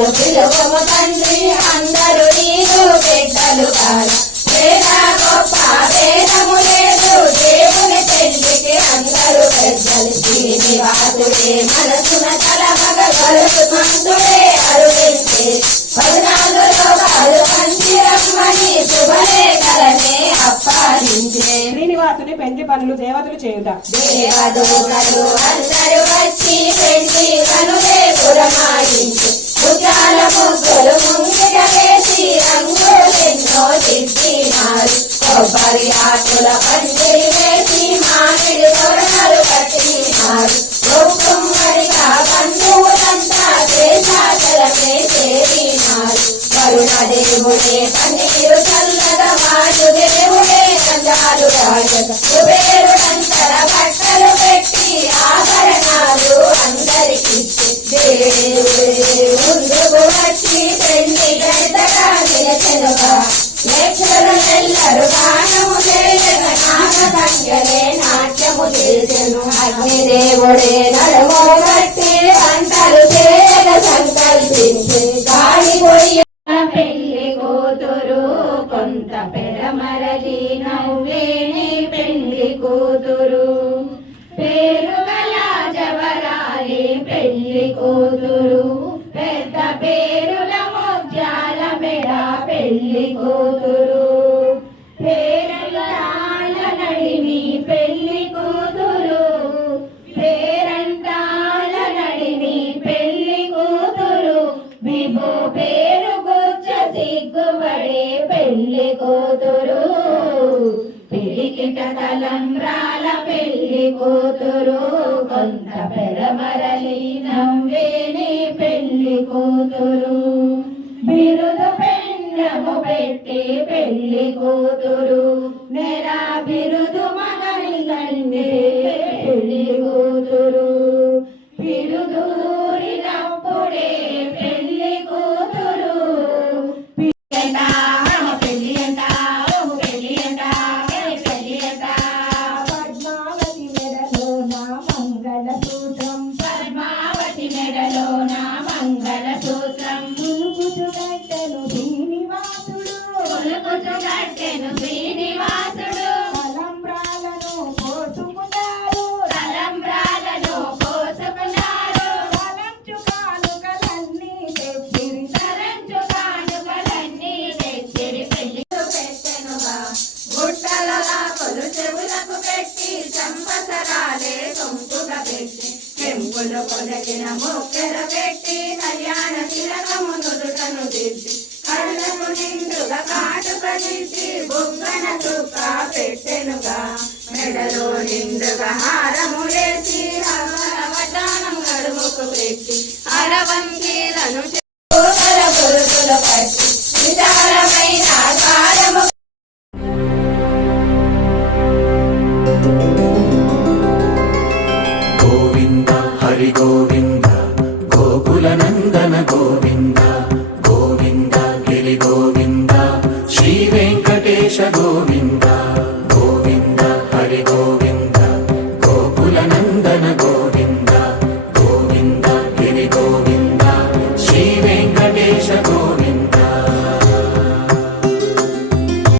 చాలు పిలువము తండ్రి అందరూ నీరు బిడ్డలు కాల పేద గొప్ప భేదము లేదు దేవుని పెళ్ళికి అందరూ పెద్దలు శ్రీనివాసుడే మనసున తలమగ పద్నాలుగు లోకాలు మందిరమ్మని శుభలేఖలనే శ్రీనివాసుని పెండ్లి పనులు దేవతలు చేయుట. దేవదూతలు అందరూ వచ్చి పెళ్ళి పనులే పురమాయించే ముత్యాల ముగ్గులు వేసి రంగులెన్నో దిద్దినారు కొబ్బరి ఆకుల పందిరి వేసి మామిడి తోరణాలు కట్టినారు గొప్పమ్మడిగా బంధువులంతా చేరినారు పన్నీరు చల్లగా వాయుదేవుడే అందాలు వాడగా కుబేరుడంతర వచ్చి పెళ్ళి గడ్డగా నిలచెనుగా ప్రేక్షకులెల్లరూ నాట్యము చేసెను అగ్నిదేవుడే నడుము కట్టి వంటలు చేయగా సంకల్పించి గాలి పొయ్యి పెళ్ళి కూతురు కొంత పెడమరలి నవ్వేని పెళ్ళి కూతురు పేరు కళా జవరాలి పెళ్ళి కూతురు పెద్ద పేరు పెళ్ళి కూతురు పేరుల నడిమి పెళ్ళి కూతురు పేరంటాల నడిమి పెళ్ళి కూతురు విభో పేరు గుచ్చ సిగ్గుపడే పెళ్ళి కూతురు పిలికిట తలంబ్రాల పెళ్ళి కూతురు కొంత పెరమరలి నవ్వేని పెళ్ళి కూతురు బిరుదు పెట్టి పెళ్ళి కూతురు. నేరాభిరు పెట్టి కళ్యాణ తిలకము నుదుటను దిద్ది కళ్ళకు నిండుగా కాటుక దిద్ది బొగ్గన చుక్క పెట్టెనుగా మెడలో నిండుగా హారము హారములేసి వడ్డానం గడుముకు పెట్టి అరవంకీలను ഗോവിന്ദ